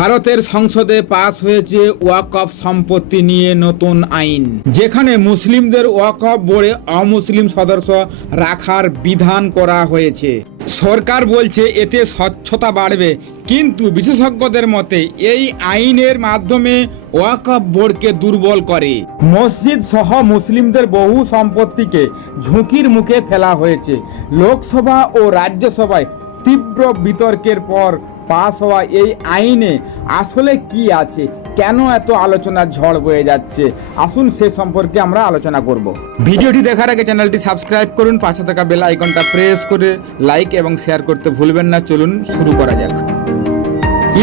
ভারতের সংসদে পাস হয়েছে ওয়াকফ সম্পত্তি নিয়ে নতুন আইন। যেখানে মুসলিমদের ওয়াকফ বোর্ডে অমুসলিম সদস্য রাখার বিধান করা হয়েছে। সরকার বলছে এতে স্বচ্ছতা বাড়বে, কিন্তু বিশেষজ্ঞদের মতে এই আইনের মাধ্যমে ওয়াকফ বোর্ডকে দুর্বল করে। মসজিদ সহ মুসলিমদের বহু সম্পত্তিকে ঝুঁকির মুখে ফেলা হয়েছে। লোকসভা ও রাজ্যসভায় তীব্র বিতর্কের পর পাস হওয়া এই আইনে আসলে কি আছে? কেন এত আলোচনার ঝড় বয়ে যাচ্ছে? আসুন সে সম্পর্কে আমরা আলোচনা করব। ভিডিওটি দেখার আগে চ্যানেলটি সাবস্ক্রাইব করুন, পাশে থাকা বেল আইকনটা প্রেস করে লাইক এবং শেয়ার করতে ভুলবেন না। চলুন শুরু করা যাক।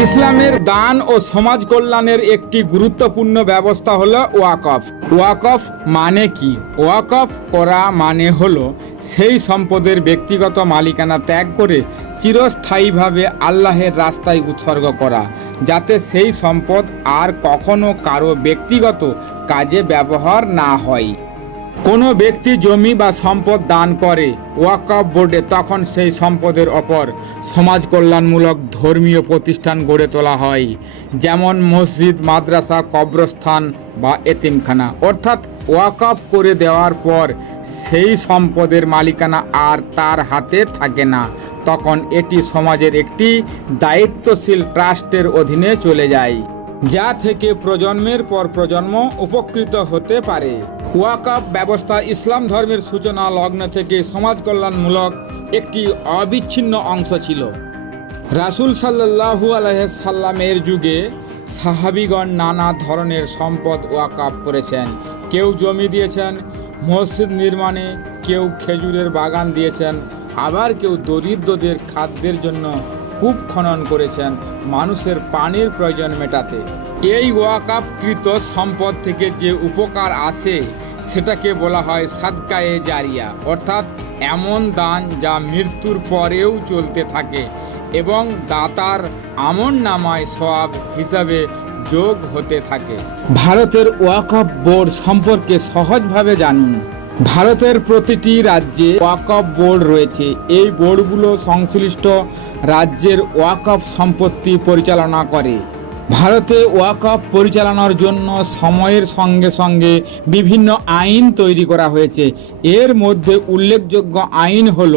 ইসলামের দান ও সমাজ কল্যাণের একটি গুরুত্বপূর্ণ ব্যবস্থা হলো ওয়াকফ। ওয়াকফ মানে কি? ওয়াকফ করা মানে হলো সেই সম্পদের ব্যক্তিগত মালিকানা ত্যাগ করে চিরস্থায়ীভাবে আল্লাহের রাস্তায় উৎসর্গ করা, যাতে সেই সম্পদ আর কখনো কারও ব্যক্তিগত কাজে ব্যবহার না হয়। কোনো ব্যক্তি জমি বা সম্পদ দান করে, ওয়াকফ বোর্ডে তখন সেই সম্পদের ওপর সমাজ কল্যাণমূলক ধর্মীয় প্রতিষ্ঠান গড়ে তোলা হয়, যেমন মসজিদ, মাদ্রাসা, কবরস্থান বা এতিমখানা। অর্থাৎ ওয়াকফ করে দেওয়ার পর সেই সম্পদের মালিকানা আর তার হাতে থাকে না। তখন এটি সমাজের একটি দায়িত্বশীল ট্রাস্টের অধীনে চলে যায়, যা থেকে প্রজন্মের পর প্রজন্ম উপকৃত হতে পারে। ওয়াকফ ব্যবস্থা ইসলাম ধর্মের সূচনা লগ্ন থেকে সমাজ কল্যাণমূলক একটি অবিচ্ছিন্ন অংশ ছিল। রাসূল সাল্লাহু আলহামের যুগে সাহাবিগণ নানা ধরনের সম্পদ ওয়াকফ করেছেন। কেউ জমি দিয়েছেন, মসজিদ নির্মাণে, কেউ খেজুরের বাগান দিয়েছেন আবার কেউ দরিদ্রদের খাদ্যের জন্য কূপ খনন করেছেন মানুষের পানির প্রয়োজন মেটাতে। এই ওয়াকাফকৃত সম্পদ থেকে যে উপকার আসে, সেটাকে বলা হয় সাদকায়ে জারিয়া, অর্থাৎ এমন দান যা মৃত্যুর পরেও চলতে থাকে এবং দাতার আমন নামায় সওয়াব হিসাবে যোগ হতে থাকে। ভারতের ওয়াকফ বোর্ড সম্পর্কে সহজভাবে জানুন। ভারতের প্রতিটি রাজ্যে ওয়াকফ বোর্ড রয়েছে। এই বোর্ডগুলো সংশ্লিষ্ট রাজ্যের ওয়াকফ সম্পত্তি পরিচালনা করে। ভারতে ওয়াকফ পরিচালনার জন্য সময়ের সঙ্গে সঙ্গে বিভিন্ন আইন তৈরি করা হয়েছে। এর মধ্যে উল্লেখযোগ্য আইন হল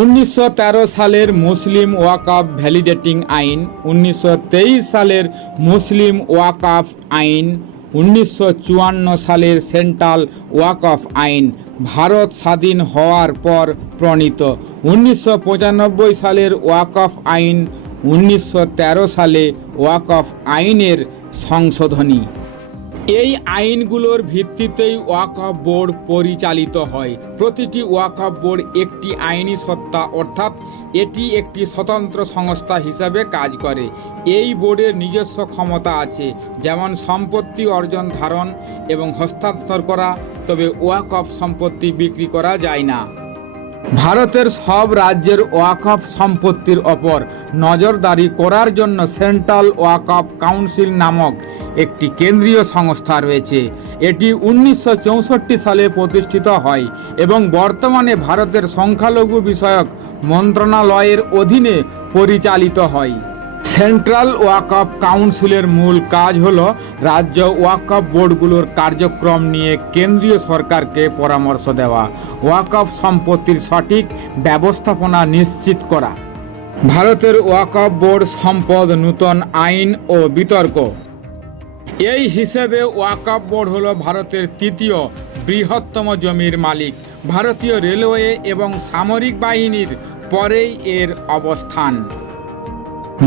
উনিশশো তেরো সালের মুসলিম ওয়াকাফ ভ্যালিডেটিং আইন, উনিশশো তেইশ সালের মুসলিম ওয়াকাফ আইন উনিশশো চুয়ান্ন সালের সেন্ট্রাল ওয়াক অফ আইন ভারত স্বাধীন হওয়ার পর প্রণীত। উনিশশো পঁচানব্বই সালের ওয়াক অফ আইন, উনিশশো তেরো সালে ওয়াক অফ আইনের সংশোধনী। এই আইনগুলোর ভিত্তিতেই ওয়াকফ বোর্ড পরিচালিত হয়। প্রতিটি ওয়াকফ বোর্ড একটি আইনি সত্তা, অর্থাৎ এটি একটি স্বতন্ত্র সংস্থা হিসাবে কাজ করে। এই বোর্ডের নিজস্ব ক্ষমতা আছে, যেমন সম্পত্তি অর্জন ধারণ এবং হস্তান্তর করা, তবে ওয়াকফ সম্পত্তি বিক্রি করা যায় না। ভারতের সব রাজ্যের ওয়াকফ সম্পত্তির ওপর নজরদারি করার জন্য সেন্ট্রাল ওয়াকফ কাউন্সিল নামক একটি কেন্দ্রীয় সংস্থা রয়েছে। এটি উনিশশো চৌষট্টি সালে প্রতিষ্ঠিত হয় এবং বর্তমানে ভারতের সংখ্যালঘু বিষয়ক মন্ত্রণালয়ের অধীনে পরিচালিত হয়। সেন্ট্রাল ওয়াকফ কাউন্সিলের মূল কাজ হল রাজ্য ওয়াকফ বোর্ডগুলোর কার্যক্রম নিয়ে কেন্দ্রীয় সরকারকে পরামর্শ দেওয়া ওয়াকফ সম্পত্তির সঠিক ব্যবস্থাপনা নিশ্চিত করা। ভারতের ওয়াকফ বোর্ড সম্পদ নূতন আইন ও বিতর্ক এই হিসেবে ওয়াকফ বোর্ড হলো ভারতের তৃতীয় বৃহত্তম জমির মালিক, ভারতীয় রেলওয়ে এবং সামরিক বাহিনীর পরেই এর অবস্থান।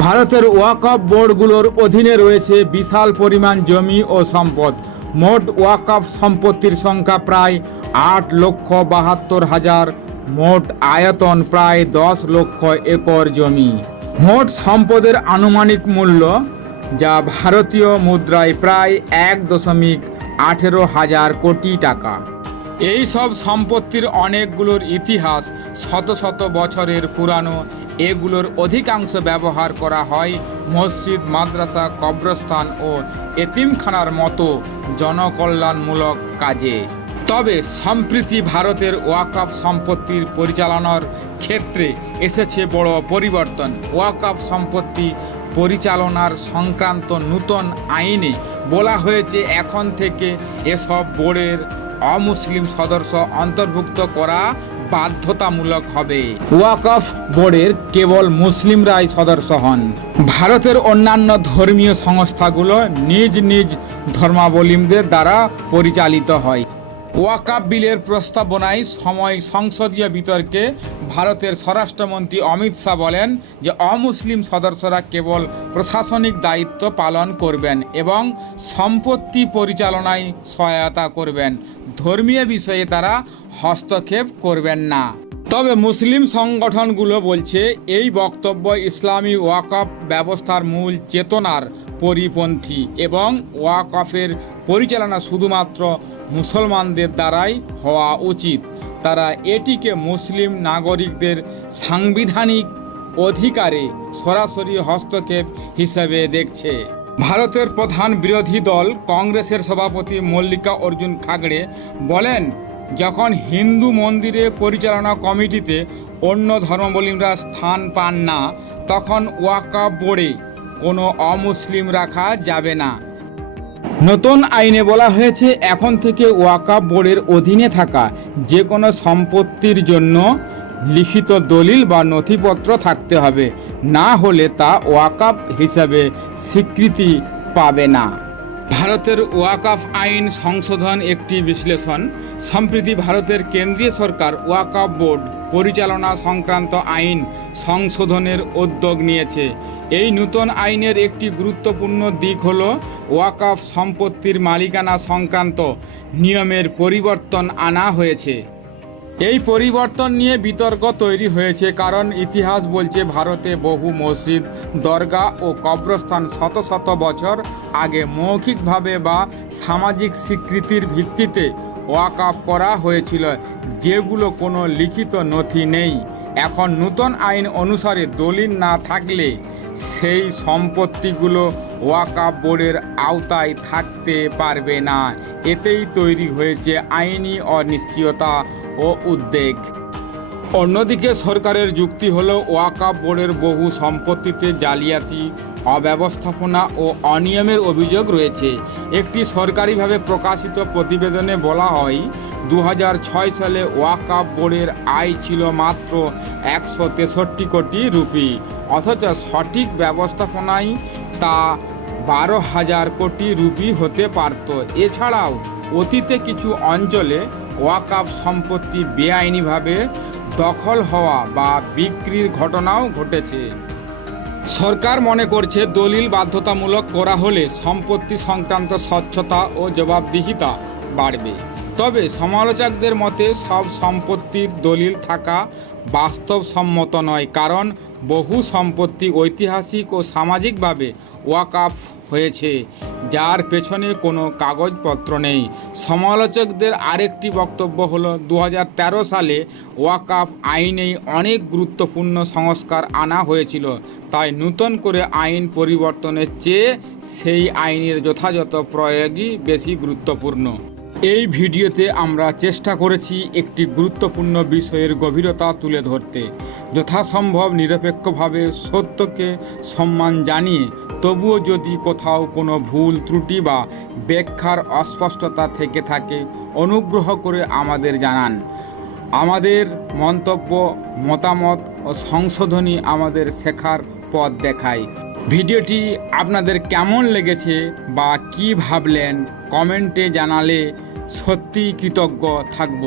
ভারতের ওয়াকফ বোর্ডগুলোর অধীনে রয়েছে বিশাল পরিমাণ জমি ও সম্পদ। মোট ওয়াকফ সম্পত্তির সংখ্যা প্রায় আট লক্ষ বাহাত্তর হাজার। মোট আয়তন প্রায় দশ লক্ষ একর জমি। মোট সম্পদের আনুমানিক মূল্য যা ভারতীয় মুদ্রায় প্রায় এক দশমিক আঠেরো হাজার কোটি টাকা। এই সব সম্পত্তির অনেকগুলোর ইতিহাস শত শত বছরের পুরানো, এগুলোর অধিকাংশ ব্যবহার করা হয় মসজিদ, মাদ্রাসা, কবরস্থান ও এতিমখানার মতো জনকল্যাণমূলক কাজে। তবে সম্প্রীতি ভারতের ওয়াকফ সম্পত্তির পরিচালনার ক্ষেত্রে এসেছে বড় পরিবর্তন। ওয়াকফ সম্পত্তি পরিচালনার সংক্রান্ত নূতন আইনে বলা হয়েছে, এখন থেকে এসব বোর্ডের অমুসলিম সদস্য অন্তর্ভুক্ত করা বাধ্যতামূলক হবে। ওয়াকফ বোর্ডের কেবল মুসলিমরাই সদস্য হন। ভারতের অন্যান্য ধর্মীয় সংস্থাগুলো নিজ নিজ ধর্মাবলম্বীদের দ্বারা পরিচালিত হয়। ওয়াকাপ বিলের প্রস্তাবনায় সময় সংসদীয় বিতর্কে ভারতের স্বরাষ্ট্রমন্ত্রী অমিত শাহ বলেন যে অমুসলিম সদস্যরা কেবল প্রশাসনিক দায়িত্ব পালন করবেন এবং সম্পত্তি পরিচালনায় সহায়তা করবেন। ধর্মীয় বিষয়ে তারা হস্তক্ষেপ করবেন না। তবে মুসলিম সংগঠনগুলো বলছে, এই বক্তব্য ইসলামী ওয়াকফ ব্যবস্থার মূল চেতনার পরিপন্থী এবং ওয়াকফের পরিচালনা শুধুমাত্র মুসলমানদের দ্বারাই হওয়া উচিত। তারা এটিকে মুসলিম নাগরিকদের সাংবিধানিক অধিকারে সরাসরি হস্তক্ষেপ হিসেবে দেখছে। ভারতের প্রধান বিরোধী দল কংগ্রেসের সভাপতি মল্লিকা অর্জুন খাগড়ে বলেন, যখন হিন্দু মন্দিরে পরিচালনা কমিটিতে অন্য ধর্মাবলম্বীরা স্থান পান না, তখন ওয়াকা বোর্ডে কোনো অমুসলিম রাখা যাবে না। নতুন আইনে বলা হয়েছে, এখন থেকে ওয়াকাপ বোর্ডের অধীনে থাকা যে কোনো সম্পত্তির জন্য লিখিত দলিল বা নথিপত্র থাকতে হবে। না হলে তা ওয়াকাপ হিসাবে স্বীকৃতি পাবে না। ভারতের ওয়াকাফ আইন সংশোধন একটি বিশ্লেষণ। সম্প্রতি ভারতের কেন্দ্রীয় সরকার ওয়াকাফ বোর্ড পরিচালনা সংক্রান্ত আইন সংশোধনের উদ্যোগ নিয়েছে। এই নূতন আইনের একটি গুরুত্বপূর্ণ দিক হল ওয়াকাফ সম্পত্তির মালিকানা সংক্রান্ত নিয়মের পরিবর্তন আনা হয়েছে। এই পরিবর্তন নিয়ে বিতর্ক তৈরি হয়েছে কারণ ইতিহাস বলছে ভারতে বহু মসজিদ, দরগা ও কবরস্থান শত শত বছর আগে মৌখিকভাবে বা সামাজিক স্বীকৃতির ভিত্তিতে ওয়াকাপ করা হয়েছিল, যেগুলো কোনো লিখিত নথি নেই। এখন নূতন আইন অনুসারে দলিল না থাকলে সেই সম্পত্তিগুলো ওয়াকাপ বোর্ডের আওতায় থাকতে পারবে না। এতেই তৈরি হয়েছে আইনি অনিশ্চয়তা ও উদ্বেগ। অন্যদিকে সরকারের যুক্তি হলো ওয়াকাপ বোর্ডের বহু সম্পত্তিতে জালিয়াতি, অব্যবস্থাপনা ও অনিয়মের অভিযোগ রয়েছে। একটি সরকারিভাবে প্রকাশিত প্রতিবেদনে বলা হয় দু হাজার ছয় সালে ওয়াকাপ বোর্ডের আয় ছিল মাত্র একশো তেষট্টি কোটি রুপি। অথচ সঠিক ব্যবস্থাপনায় তা বারো হাজার কোটি রুপি হতে পারত। এছাড়াও অতীতে কিছু অঞ্চলে ওয়াকাপ সম্পত্তি বেআইনিভাবে দখল হওয়া বা বিক্রির ঘটনাও ঘটেছে। সরকার মনে করছে দলিল বাধ্যতামূলক করা হলে সম্পত্তি সংক্রান্ত স্বচ্ছতা ও জবাবদিহিতা বাড়বে। তবে সমালোচকদের মতে সব সম্পত্তির দলিল থাকা বাস্তবসম্মত নয়, কারণ বহু সম্পত্তি ঐতিহাসিক ও সামাজিকভাবে ওয়াকাফ হয়েছে, যার পেছনে কোনো কাগজপত্র নেই। সমালোচকদের আরেকটি বক্তব্য হলো দু সালে ওয়াকাফ আইনেই অনেক গুরুত্বপূর্ণ সংস্কার আনা হয়েছিল, তাই নূতন করে আইন পরিবর্তনের চেয়ে সেই আইনের যথাযথ প্রয়োগই বেশি গুরুত্বপূর্ণ। এই ভিডিওতে আমরা চেষ্টা করেছি একটি গুরুত্বপূর্ণ বিষয়ের গভীরতা তুলে ধরতে। যথাসম্ভব নিরপেক্ষভাবে সত্যকে সম্মান জানিয়ে, তবুও যদি কোথাও কোনো ভুল, ত্রুটি বা ব্যাখ্যার অস্পষ্টতা থেকে থাকে, অনুগ্রহ করে আমাদের জানান। আমাদের মন্তব্য, মতামত ও সংশোধনী আমাদের শেখার পথ দেখায়। ভিডিওটি আপনাদের কেমন লেগেছে বা কি ভাবলেন, কমেন্টে জানালে সত্যিই কৃতজ্ঞ থাকব।